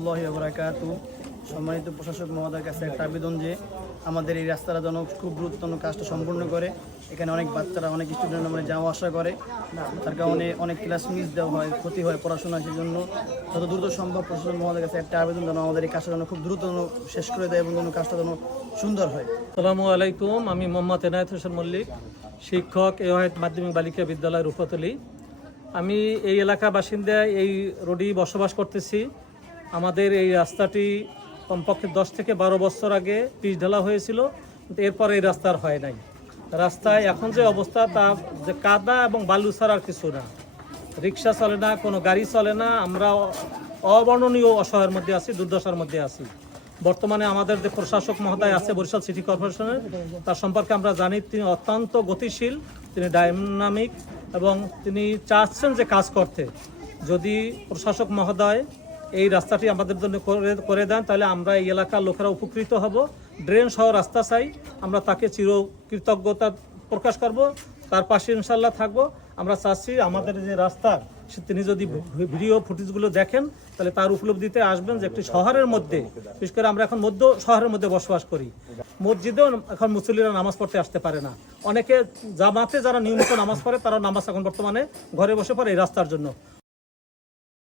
রহমতুল্লাহি ওয়া বারাকাতুহু। সম্মানিত প্রশাসক মহোদয়ের কাছে একটা আবেদন যে আমাদের এই রাস্তাটা যেন খুব গুরুত্বপূর্ণ কাজটা সম্পূর্ণ করে। এখানে অনেক বাচ্চারা, অনেক স্টুডেন্ট মানে যাওয়া আসা করে, তার কারণে অনেক ক্লাস মিস দেওয়া হয়, ক্ষতি হয় পড়াশোনা। সেই জন্য যত দ্রুত সম্ভব প্রশাসক মহোদয়ের কাছে একটা আবেদন যেন আমাদের এই কাজটা যেন খুব দ্রুত শেষ করে দেয় এবং যেন কাজটা যেন সুন্দর হয়। আসসালামু আলাইকুম, আমি মোহাম্মদ এনায়েত হোসেন মল্লিক, শিক্ষক এওয়াহেদ মাধ্যমিক বালিকা বিদ্যালয় রূপতলী। আমি এই এলাকার বাসিন্দা, এই রোডেই বসবাস করতেছি। আমাদের এই রাস্তাটি কমপক্ষে 10 থেকে 12 বছর আগে পিচ ঢালা হয়েছিল, কিন্তু এরপরে এই রাস্তার হয় নাই। রাস্তায় এখন যে অবস্থা, তা যে কাদা এবং বালু ছাড়া আর কিছু না। রিক্সা চলে না, কোনো গাড়ি চলে না। আমরা অবর্ণনীয় অসহায়ের মধ্যে আছি, দুর্দশার মধ্যে আছি। বর্তমানে আমাদের যে প্রশাসক মহোদয় আছে বরিশাল সিটি কর্পোরেশনের, তার সম্পর্কে আমরা জানি তিনি অত্যন্ত গতিশীল, তিনি ডাইনামিক এবং তিনি চাচ্ছেন যে কাজ করতে। যদি প্রশাসক মহোদয় এই রাস্তাটি আমাদের জন্য করে দেন, তাহলে আমরা এই এলাকার লোকেরা উপকৃত হব। ড্রেন সহ রাস্তা চাই, আমরা তাকে চিরকৃতজ্ঞতা প্রকাশ করব, তার পাশে ইনশাল্লাহ থাকবো। আমরা চাচ্ছি আমাদের যে রাস্তা, তিনি যদি ভিডিও ফুটেজগুলো দেখেন, তাহলে তার উপলব্ধিতে আসবেন যে একটি শহরের মধ্যে, বিশেষ করে আমরা এখন মধ্য শহরের মধ্যে বসবাস করি, মসজিদেও এখন মুসল্লিরা নামাজ পড়তে আসতে পারে না। অনেকে জামাতে যারা নিয়মিত নামাজ পড়ে, তারা নামাজ এখন বর্তমানে ঘরে বসে পড়ে এই রাস্তার জন্য।